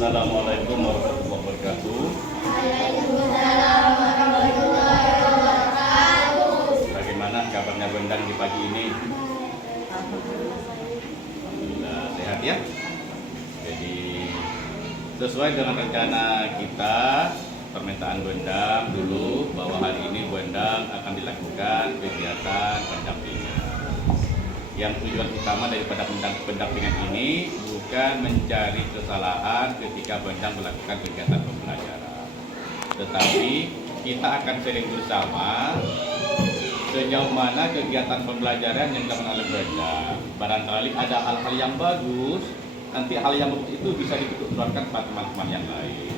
Assalamualaikum warahmatullahi wabarakatuh. Waalaikumsalam warahmatullahi wabarakatuh. Bagaimana kabarnya Bendang di pagi ini? Alhamdulillah sehat ya. Jadi sesuai dengan rencana kita, permintaan Bendang dulu bahwa hari ini Bendang akan dilakukan kegiatan pendampingan. Yang tujuan utama daripada pendampingan ini bukan mencari kesalahan ketika Bendang melakukan kegiatan pembelajaran, tetapi kita akan sharing bersama sejauh mana kegiatan pembelajaran yang dilakukan oleh Bendang. Barangkali ada hal-hal yang bagus, nanti hal yang bagus itu bisa ditularkan kepada teman-teman yang lain.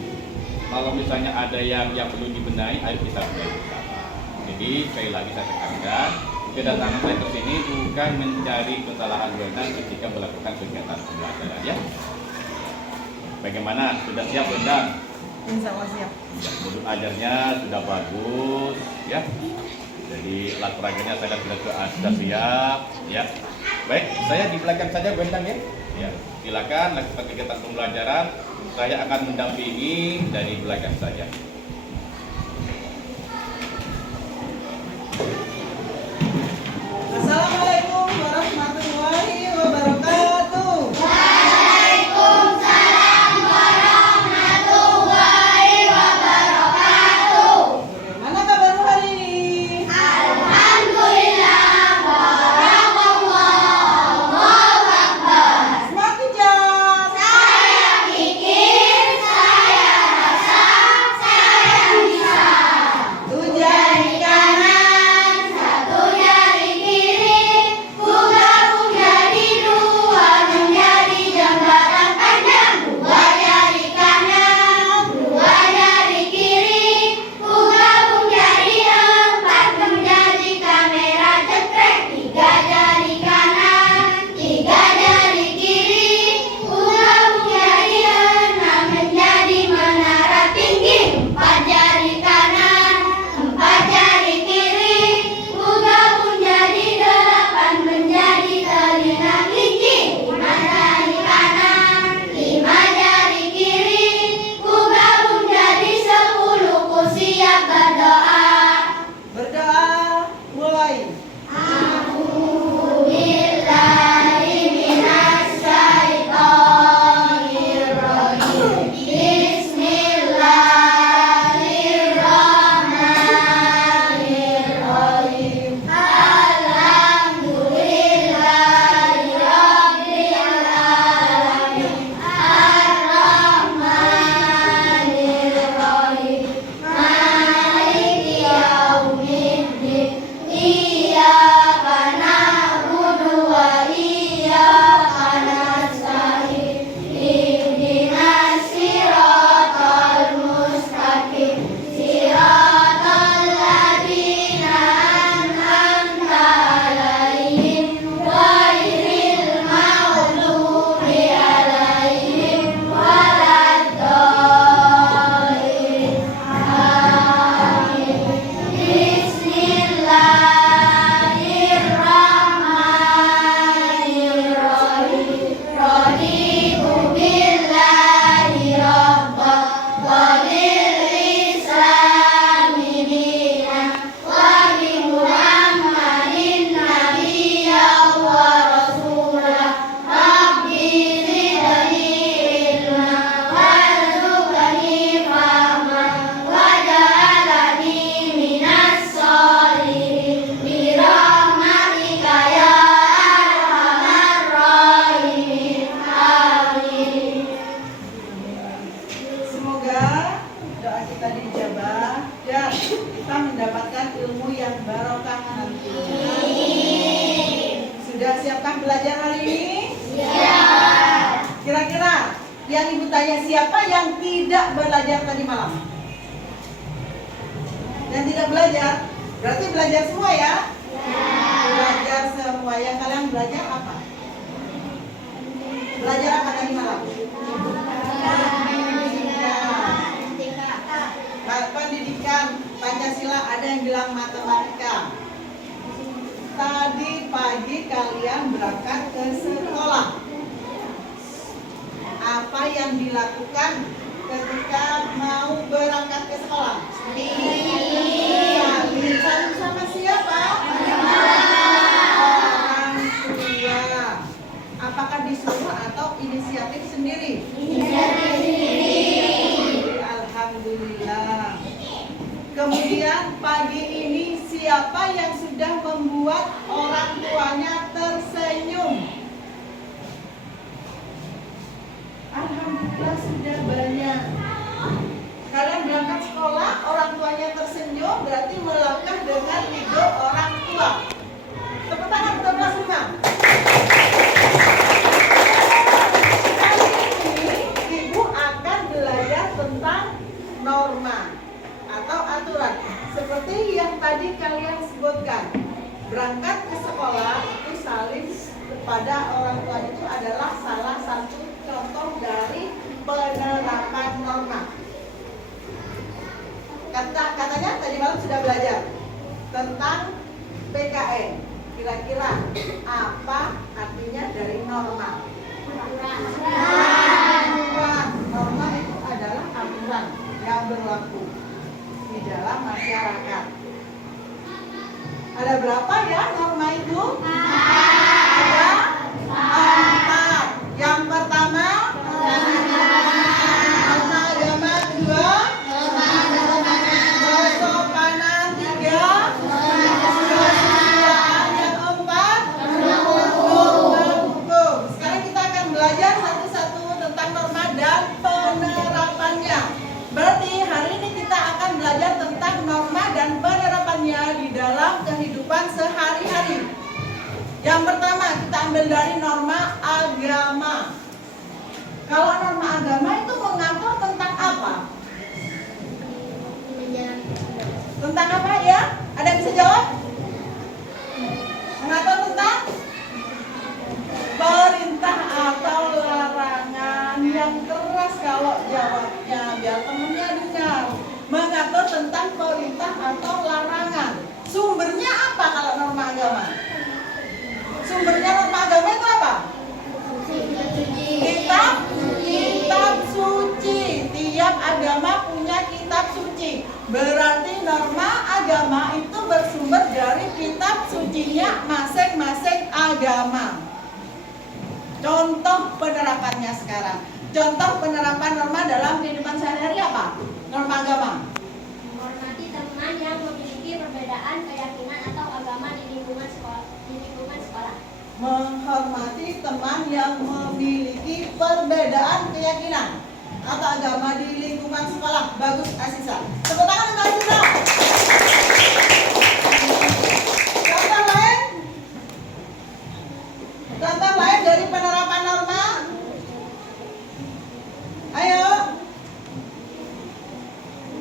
Kalau misalnya ada yang perlu dibenahi, ayo kita benahi bersama. Jadi sekali lagi saya tekankan, kedatangan saya ke sini bukan mencari kesalahan Bendang ketika melakukan kegiatan pembelajaran ya. Bagaimana? Sudah siap Bendang? Insya Allah siap. Ya, modul ajarnya sudah bagus ya. Jadi alat peraganya saya sudah siap ya. Baik, saya di belakang saja Bendang ya. Ya, silakan lakukan kegiatan pembelajaran. Saya akan mendampingi dari belakang saja. Assalamualaikum warahmatullahi wabarakatuh. Waalaikumsalam warahmatullahi wabarakatuh. Bagaimana kabar hari ini? Alhamdulillah, barakallahu akbar. Semakin jauh. Saya pikir, saya rasa, saya bisa. Satu jari kanan, satu jari kiri, ku gabung jadi dua menjadi jembatan panjang. Dua jari kanan, dua jari kiri, ku gabung jadi empat menjadi kamera jeprek. Tiga jari kanan, tiga jari kiri, ku gabung jadi enam menjadi menara tinggi. Empat jari kanan, empat jari kiri, ku gabung jadi delapan menjadi telinga kelinci. Lima jari kanan, lima jari kiri, ku gabung jadi 10. Ku siap berdoa. Berdoa mulai. A'udzubillahi minasyaitonirrajim. Bismillahirrahmanirrahim. Alhamdulillahi rabbil alamin. Ar-Rahmanirrahim. Maliki yaumiddin. Iyyaka na'budu wa iyyaka nasta'in. Ihdinas siratal mustaqim. Siratal ladzina an'amta 'alaihim ghairil maghdubi 'alaihim waladdallin. Amin. Bismillahirrahmanirrahim. Raditu billahi rabba wa bil islami dinan wa bi Muhammadin nabiyya wa rasulah. Rabbi zidni ilma warzuqni fahman waj'alni minas sholihin bi rahmatika ya arhamar rahimin. Amin. Semoga doa kita dijabah dan kita mendapatkan ilmu yang barokah nanti. Sudah siapkah belajar hari ini? Siap. Kira-kira yang ibu tanya siapa yang tidak belajar tadi malam? Yang tidak belajar? Berarti belajar semua ya? Belajar semua. Yang kalian belajar apa? Belajar apa tadi malam? Pendidikan Pancasila, ada yang bilang matematika. Tadi pagi kalian berangkat ke sekolah. Apa yang dilakukan ketika mau berangkat ke sekolah? Salim sama siapa? Orang tua. Apakah disuruh atau inisiatif sendiri? Alhamdulillah. Kemudian pagi ini siapa yang sudah membuat orang tuanya tersenyum? Alhamdulillah sudah banyak. Kalian berangkat sekolah, orang tuanya tersenyum, berarti melangkah dengan ridho orang tua. Tepuk tangan untuk kelas 5. Kali ini Ibu akan belajar tentang norma atau aturan. Seperti yang tadi kalian sebutkan, berangkat ke sekolah itu salim kepada orang tua itu adalah salah satu contoh dari penerapan norma. Katanya tadi malam sudah belajar tentang PKN. Kira-kira apa artinya dari norma? Aturan. Norma itu adalah aturan yang berlaku di dalam masyarakat. Ada berapa ya norma itu? Ada 4. Yang pertama norma agama, kedua kesopanan, 3 kesusilaan, yang 4 norma hukum. Sekarang kita akan belajar satu-satu tentang norma dan penerapannya. Berarti hari ini kita akan belajar tentang norma dan penerapannya di dalam kehidupan sehari-hari. Yang pertama kita ambil dari norma agama. Kalau norma agama itu mengatur tentang apa? Tentang apa ya? Ada yang bisa jawab? Mengatur tentang perintah atau larangan. Yang keras kalau jawabnya biar temennya dengar. Mengatur tentang perintah atau larangan. Sumbernya apa kalau norma agama? Sumbernya norma agama itu apa? Kitab suci. Tiap agama punya kitab suci. Berarti norma agama itu bersumber dari kitab sucinya masing-masing agama. Contoh penerapannya sekarang. Contoh penerapan norma dalam kehidupan sehari-hari apa? Norma agama. Menghormati teman yang memiliki perbedaan keyakinan atau agama di lingkungan sekolah. Menghormati teman yang memiliki perbedaan keyakinan atau agama di lingkungan sekolah. Bagus, Asisa. Tepuk tangan untuk Asisa. Contoh lain? Contoh lain dari penerapan norma? Ayo.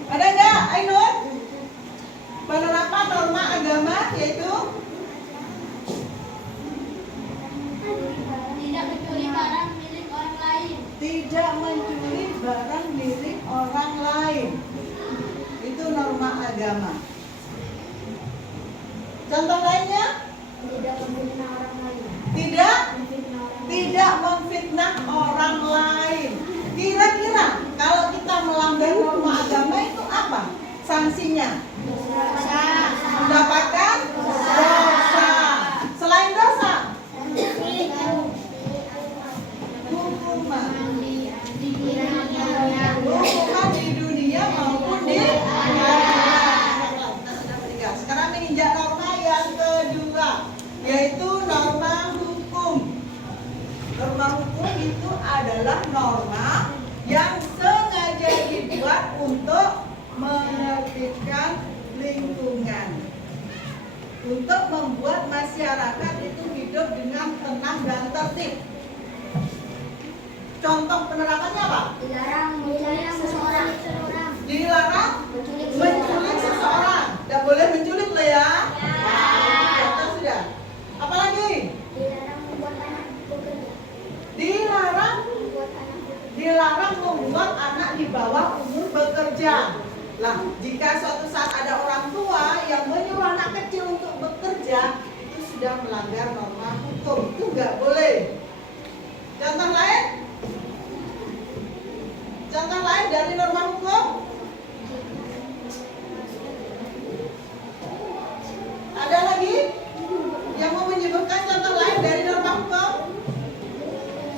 Ada nggak, Ainun? Penerapan norma agama yaitu Tidak mencuri barang milik orang lain. tidak mencuri barang milik orang lain. Itu norma agama. Contoh lainnya? Tidak memfitnah orang lain. Tidak Memfitnah orang lain. tidak memfitnah orang lain. Kira-kira kalau kita melanggar norma agama itu apa sanksinya? Mendapatkan dosa. Selain dosa, hukuman. Hukuman di dunia maupun di akhirat. Kita sudah berikan. Sekarang menginjak norma yang kedua, yaitu norma hukum. Norma hukum itu adalah norma yang sengaja dibuat untuk menertibkan lingkungan, untuk membuat masyarakat itu hidup dengan tenang dan tertib. Contoh penerapannya apa? Dilarang menculik seseorang. Dilarang menculik seseorang. Tidak boleh menculik loh ya. Contoh sudah. Apalagi? Dilarang membuat anak bekerja. Dilarang membuat anak di bawah umur bekerja. Lah, jika suatu saat ada orang tua yang menyuruh anak kecil untuk bekerja, itu sudah melanggar norma hukum. Itu nggak boleh. Contoh lain? Contoh lain dari norma hukum? Ada lagi yang mau menyebutkan contoh lain dari norma hukum?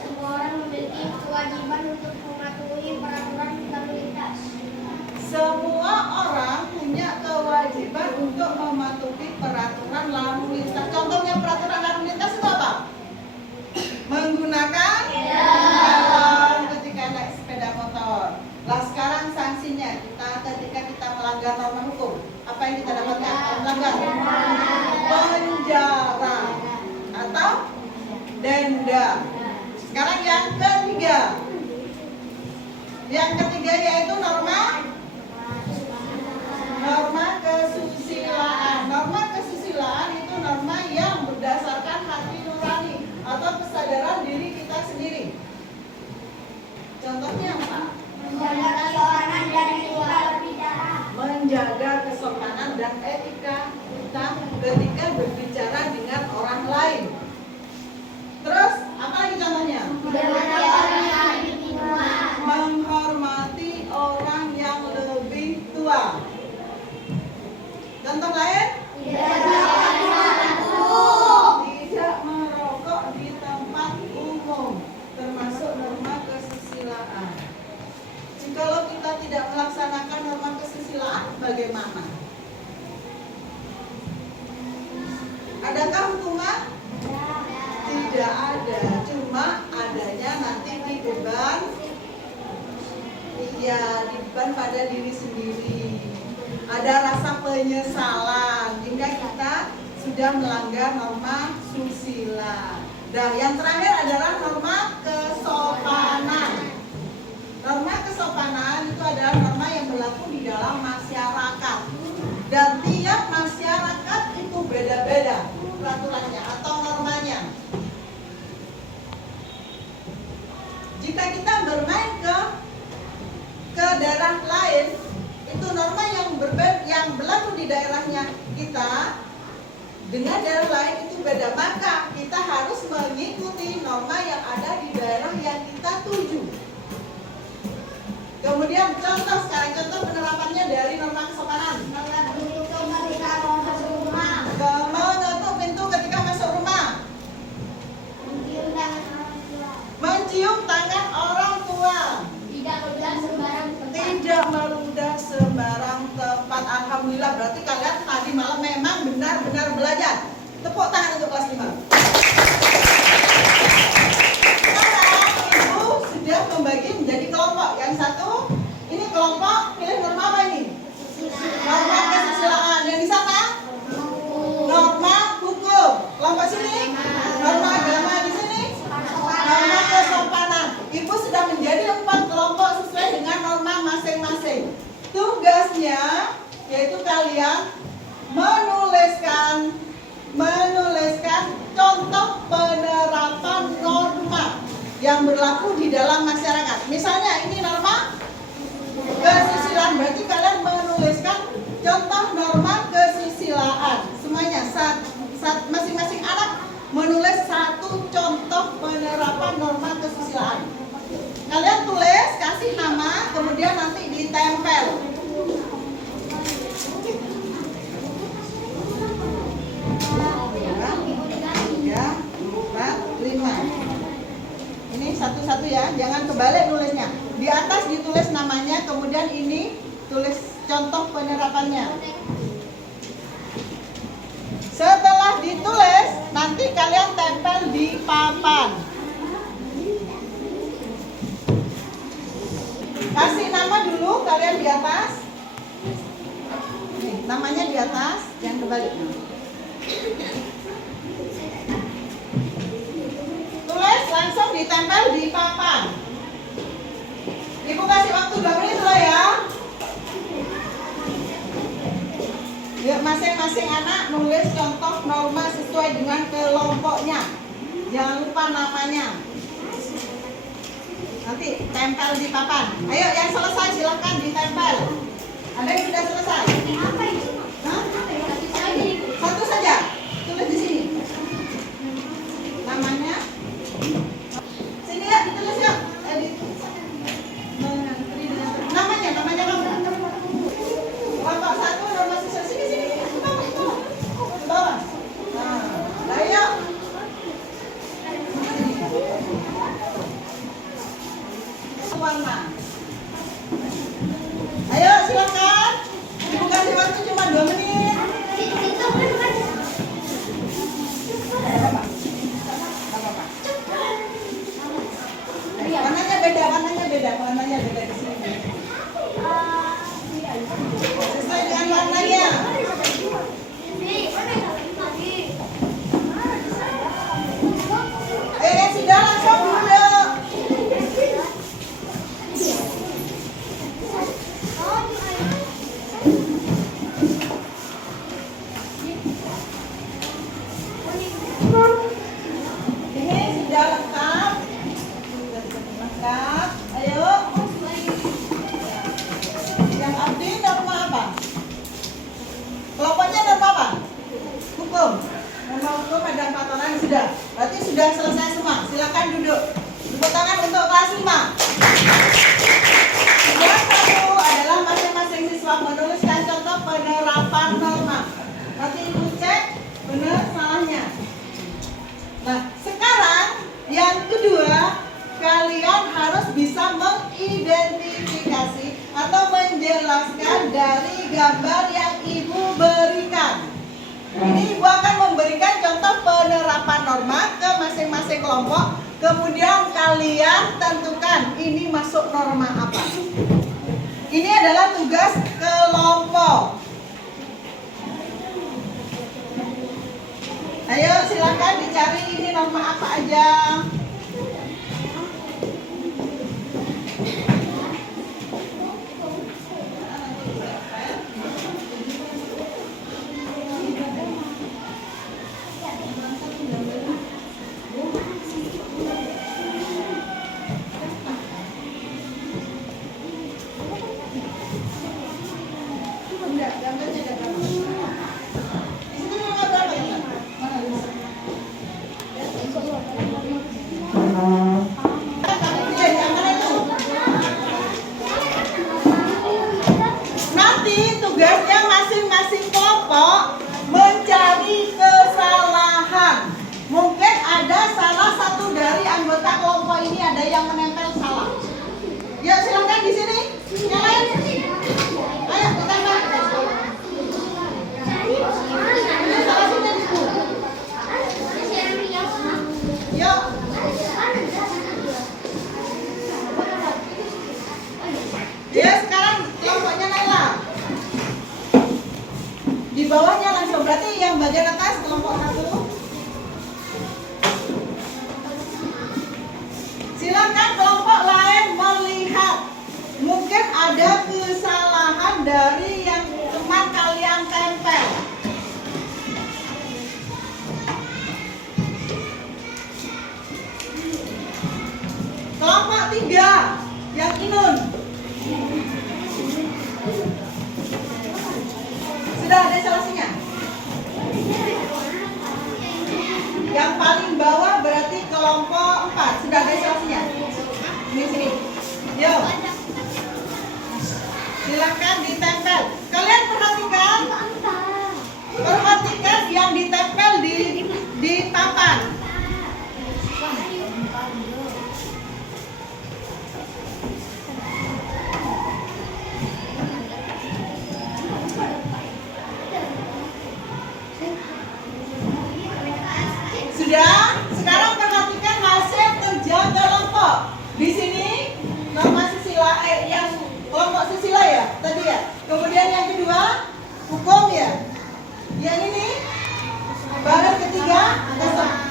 Semua orang memiliki kewajiban untuk mematuhi peraturan lalu lintas. Semua orang punya kewajiban untuk mematuhi peraturan lalu lintas. Contohnya peraturan lalu lintas itu apa? Menggunakan helm ketika naik sepeda motor. Lah sekarang sanksinya ketika kita melanggar norma hukum, apa yang kita dapatkan? Kalau melanggar penjara atau denda. Sekarang yang ketiga. Yang ketiga yaitu norma kesusilaan. Norma kesusilaan itu norma yang berdasarkan hati nurani atau kesadaran diri kita sendiri. Contohnya apa? Menjaga kesopanan dan etika berbicara. Menjaga kesopanan dan etika kita ketika berbicara dengan orang lain. Terus apa lagi contohnya? Menghormati orang yang lebih tua. Contoh lain? Tidak merokok di tempat umum, termasuk norma kesusilaan. Jikalau kita tidak melaksanakan norma kesusilaan, bagaimana? Adakah hukuman? Tidak ada, cuma adanya nanti di beban pada diri sendiri. Ada rasa penyesalan jika kita sudah melanggar norma susila. Dan yang terakhir adalah norma kesopanan. Norma kesopanan itu adalah norma yang berlaku di dalam masyarakat. Dan tiap masyarakat itu beda-beda peraturannya atau normanya. Jika kita bermain ke daerah lain, itu norma yang berlaku di daerahnya kita dengan daerah lain itu beda, maka kita harus mengikuti norma yang ada di daerah yang kita tuju. Kemudian contoh penerapannya dari norma kesopanan. Mengetuk pintu ketika masuk rumah. Mencium tangan orang tua. Tidak meludah sembarang tempat. Alhamdulillah, berarti kalian tadi malam memang benar-benar belajar. Tepuk tangan untuk kelas 5. Sekarang ibu sudah membagi menjadi kelompok. Yang satu, ini kelompok pilih norma apa ini? Norma kesusilaan. Yang di sana? Norma hukum. Kelompok sini? Norma agama. Di sini? Norma kesopanan. Ibu sudah menjadi 4 kelompok sesuai dengan norma masing-masing. Tugasnya yaitu kalian menuliskan contoh penerapan norma yang berlaku di dalam masyarakat. Misalnya ini norma kesusilaan, berarti kalian menuliskan contoh norma kesusilaan. Semuanya masing-masing anak menulis 1 contoh penerapan norma kesusilaan. Kalian tulis, kasih nama, kemudian nanti ditempel. Ya, 4, 5. Ini satu-satu ya, jangan kebalik nulisnya. Di atas ditulis namanya, kemudian ini tulis contoh penerapannya. Setelah ditulis, nanti kalian tempel di papan. Kasih nama dulu kalian di atas. Nih, namanya di atas, jangan kebalik. Tulis langsung ditempel di papan. Ibu kasih waktu 2 menit lah ya. Yuk, masing-masing anak nulis contoh norma sesuai dengan kelompoknya. Jangan lupa namanya. Nanti tempel di papan. Ayo yang selesai silahkan ditempel. Ada yang sudah selesai? Hah? Satu saja. Tulis di sini. Namanya. Sini ya, ditulis ya. Menteri warna. Ayo silakan. Ibu kasih waktu cuma 2 menit. Warnanya beda di sini. Sesuai dengan warnanya. Sudah langsung duduk. Ini sudah lengkap. Lengkap. Ayo. Yang abdi norma apa? Kelompoknya norma apa? Hukum. Norma hukum ada 4 orang sudah. Berarti sudah selesai semua. Silakan duduk. Tepuk tangan untuk kelas 5. Yang 1 adalah masing-masing siswa menuliskan contoh penerapan norma. Nanti ibu cek benar salahnya. Nah, sekarang yang kedua, kalian harus bisa mengidentifikasi atau menjelaskan dari gambar yang ibu berikan. Ini ibu akan memberikan contoh penerapan norma ke masing-masing kelompok. Kemudian kalian tentukan ini masuk norma apa. Ini adalah tugas kelompok. Ayo silakan dicari ini norma apa aja. Nanti tugasnya masing-masing kelompok mencari kesalahan. Mungkin ada salah satu dari anggota kelompok ini ada yang menempel salah. Yuk silakan di sini. Yang lain. Ayo ditambah. Ini salah satunya di buku. Yuk. Ya sekarang kelompoknya Naila. Di bawahnya langsung, berarti yang bagian atas kelompok 1. Silakan kelompok lain melihat. Mungkin ada kesalahan dari yang teman kalian tempel. Kelompok 3 yang Inun. Sudah ada solusinya? Yang paling bawah berarti kelompok 4. Sudah ada solusinya? Ini sini. Yuk. Silakan ditempel. Kalian perhatikan. Perhatikan yang ditempel di papan. Sudah? Sekarang perhatikan hasil kerja kelompok. Di sini norma susila yang kelompok susila ya tadi ya. Kemudian yang kedua hukum ya. Yang ini baris ketiga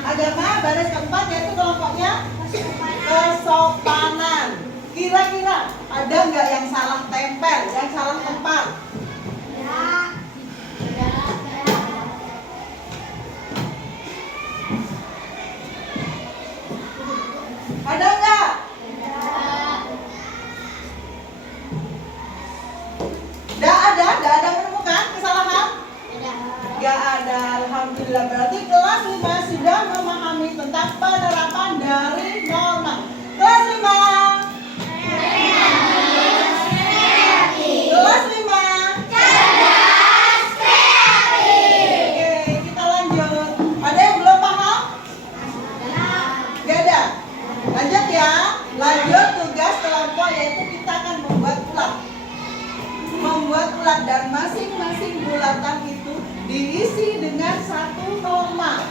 agama, baris keempat yaitu kelompoknya kesopanan. Kira-kira ada nggak yang salah tempel, yang salah tempat? Ada nggak? Nggak ada menemukan kesalahan? Nggak ada, alhamdulillah. Berarti kelas 5 sudah memahami tentang penerapan dari norma. Kelas 5. Kelas 5. Oke, kita lanjut. Ada yang belum paham? Nggak ada. Lanjut ya. Lanjut tugas kelompok bulat dan masing-masing bulatan itu diisi dengan satu norma.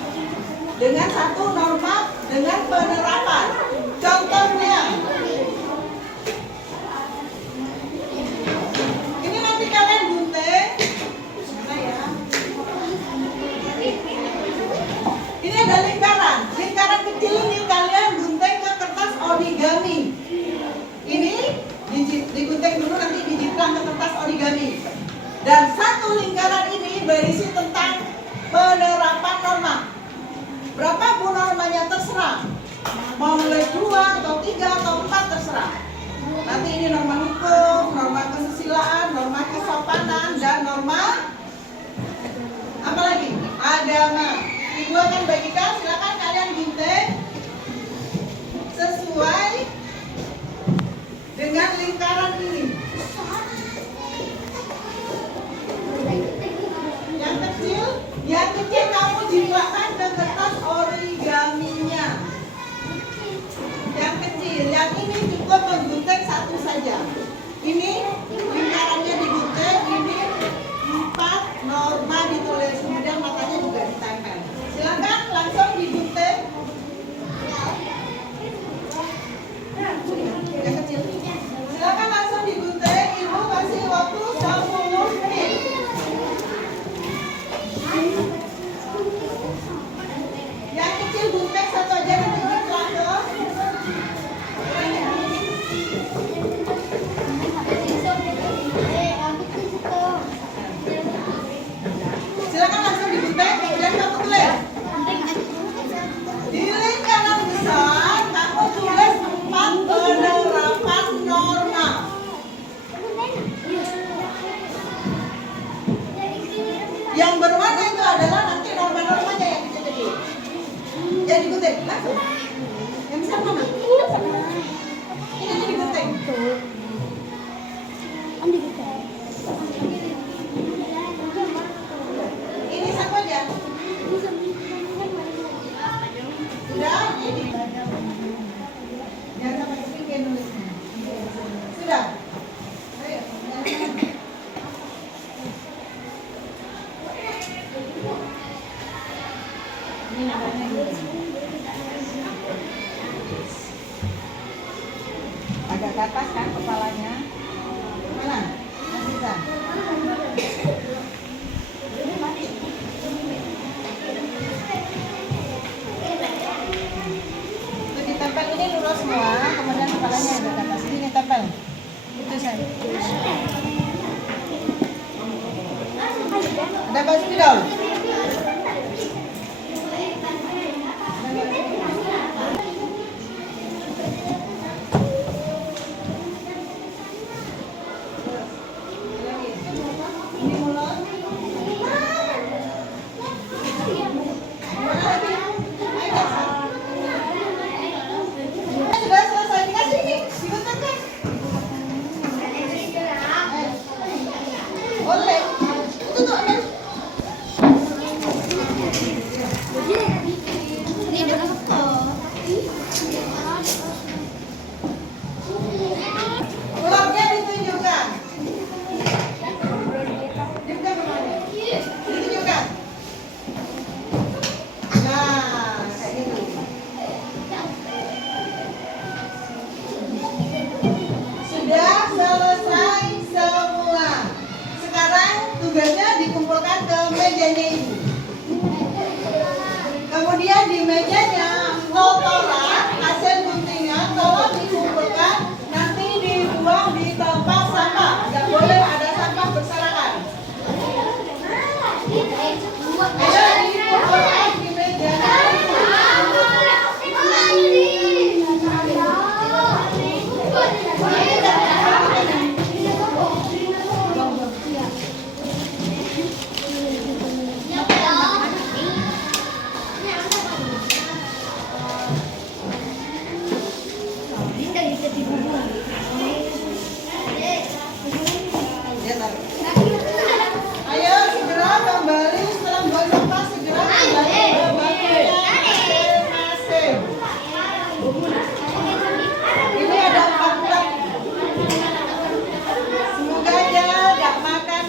Dengan satu norma, dengan penerapan. Contohnya, ini nanti kalian gunting. Mana ya? Ini ada lingkaran. Lingkaran kecil ini kalian gunting ke kertas origami. Ini digunting dulu, nanti dijiplang ke kertas origami. Dan satu lingkaran ini berisi tentang penerapan norma. Berapa bu normanya terserah. Mau mulai 2 atau 3 atau 4 terserah. Nanti ini norma hukum, norma kesusilaan, norma kesopanan, dan norma apa lagi? Agama. Ibu akan bagikan, silakan kalian gunting sesuai dengan lingkaran ini. Yang kecil kamu jiplakan ke kertas origaminya. Yang kecil, yang ini cukup menggunting satu saja. Ini lingkarannya digunting, ini 4 norma ditulis, kemudian matanya juga ditempel. Silakan langsung digunting. Yang kecil, silakan langsung digunting. Ibu kasih waktu 10 menit. Yang kecil gunting satu aja, nanti diplang ke. Silakan langsung digunting, kemudian kamu tulis. Di lingkaran besar kamu tulis 4 penerapan norma. Yang berwarna itu adalah nanti norma-normanya yang kecil-kecil. Yang digunting langsung. Yang besar mana? Ini digunting. Ini satu aja. Sudah? Ini. Jangan sampai sedikit nulisnya. Sudah? Ayo. Ini namanya agak ke atas kan kepalanya. Mana? Masih bisa. Itu ditempel, ini lurus semua, kemudian kepalanya agak ke atas. Ini tempel. Itu saya. Ada Pak Spidol. Sudah selesai, dikasih ini, digunting. Boleh. Itu tuh ada. Bloknya ditunjukkan. Ditunjukkan. Nah, kayak gitu. Sudah selesai semua. Sekarang tugasnya dikumpulkan ke mejanya ibu. Kemudian di mejanya kotoran hasil guntingan tolong dikumpulkan, nanti dibuang di tempat sampah. Tidak boleh ada sampah berserakan. Ayo dikumpulkan di mejanya. Dia taruh. Ayo segera kembali setelah buang sampah, segera kembali ke bagian masing-masing. Ini ada 4 blok. Semoga aja gak makan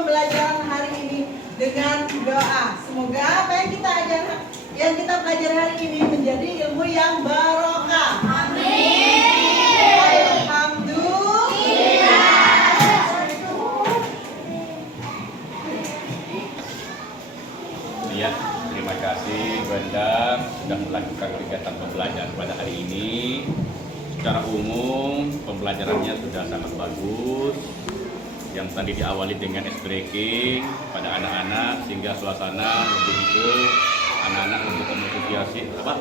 pembelajaran hari ini dengan doa. Semoga apa yang kita pelajari hari ini menjadi ilmu yang barokah. Amin. Alhamdulillah. Ya, terima kasih Bu Endang sudah melakukan kegiatan pembelajaran pada hari ini. Secara umum pembelajarannya sudah sangat bagus. Yang tadi diawali dengan ice breaking pada anak-anak sehingga suasana lebih hidup, anak-anak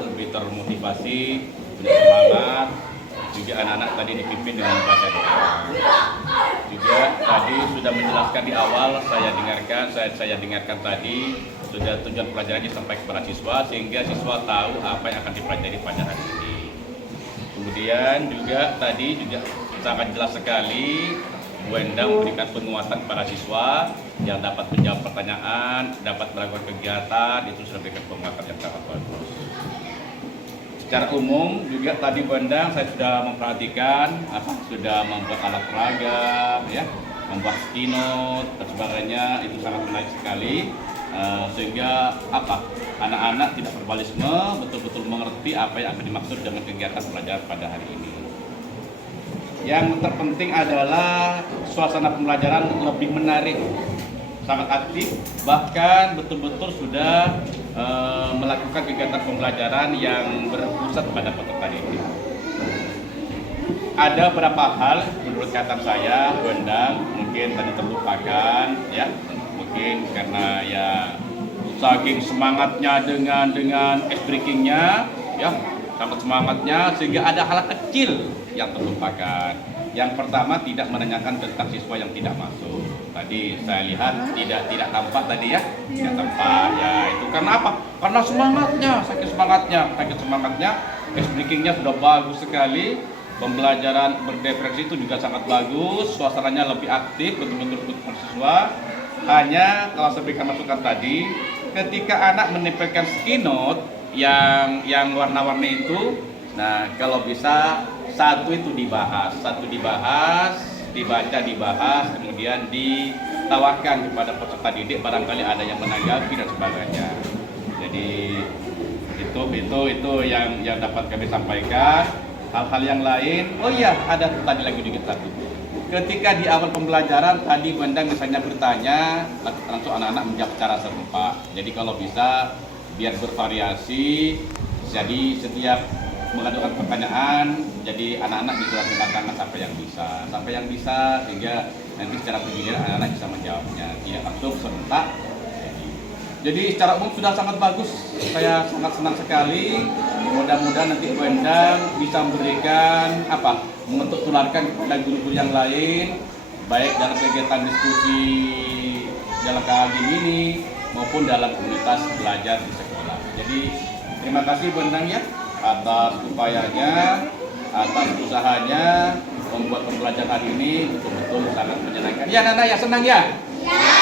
lebih termotivasi, lebih semangat. Juga anak-anak tadi dipimpin dengan baca doa. Juga tadi sudah menjelaskan di awal saya dengarkan tadi sudah tujuan pelajarannya sampai kepada siswa sehingga siswa tahu apa yang akan dipelajari pada hari ini. Kemudian juga tadi juga sangat jelas sekali Bu Endang memberikan penguatan para siswa yang dapat menjawab pertanyaan, dapat melakukan kegiatan, itu sudah memberikan penguatan yang sangat bagus. Secara umum juga tadi Bu Endang saya sudah memperhatikan sudah membuat alat peraga, ya, membuat keynote dan sebagainya, itu sangat menarik sekali. Sehingga anak-anak tidak verbalisme, betul-betul mengerti apa yang akan dimaksud dengan kegiatan pelajaran pada hari ini. Yang terpenting adalah suasana pembelajaran lebih menarik, sangat aktif, bahkan betul-betul sudah melakukan kegiatan pembelajaran yang berpusat pada peserta didik. Ada beberapa hal menurut kata saya, Bu Endang, mungkin tadi terlupakan, ya. Mungkin karena ya saking semangatnya dengan ice breakingnya, ya sangat semangatnya sehingga ada hal kecil yang terlupakan. Yang pertama tidak menanyakan tentang siswa yang tidak masuk. Tadi saya lihat tidak tampak tadi ya, tidak tampak ya itu karena apa? Karena saking semangatnya, ice breakingnya sudah bagus sekali. Pembelajaran berdefreksi itu juga sangat bagus, suasananya lebih aktif, betul-betul siswa. Hanya kalau saya berikan masukan tadi, ketika anak menempelkan keynote yang warna-warni itu, nah kalau bisa satu itu dibahas, dibahas, kemudian ditawarkan kepada peserta didik, barangkali ada yang menanggapi dan sebagainya. Jadi itu yang dapat kami sampaikan. Hal-hal yang lain, oh iya ada tadi lagi dikit satu. Ketika di awal pembelajaran tadi Bu Endang misalnya bertanya, langsung anak-anak menjawab secara serempak. Jadi kalau bisa biar bervariasi, jadi setiap mengajukan pertanyaan, jadi anak-anak bisa mengatakan sampai yang bisa, sehingga nanti secara bergiliran anak-anak bisa menjawabnya, tidak langsung serentak. Jadi secara umum sudah sangat bagus, saya sangat senang sekali. Mudah-mudahan nanti Bu Endang bisa memberikan untuk tularkan kepada guru-guru yang lain, baik dalam kegiatan diskusi dalam KHG ini maupun dalam komunitas belajar di sekolah. Jadi terima kasih Bu Endang ya atas upayanya, atas usahanya membuat pembelajaran hari ini betul-betul sangat menyenangkan. Ya Nana ya, senang ya? Ya.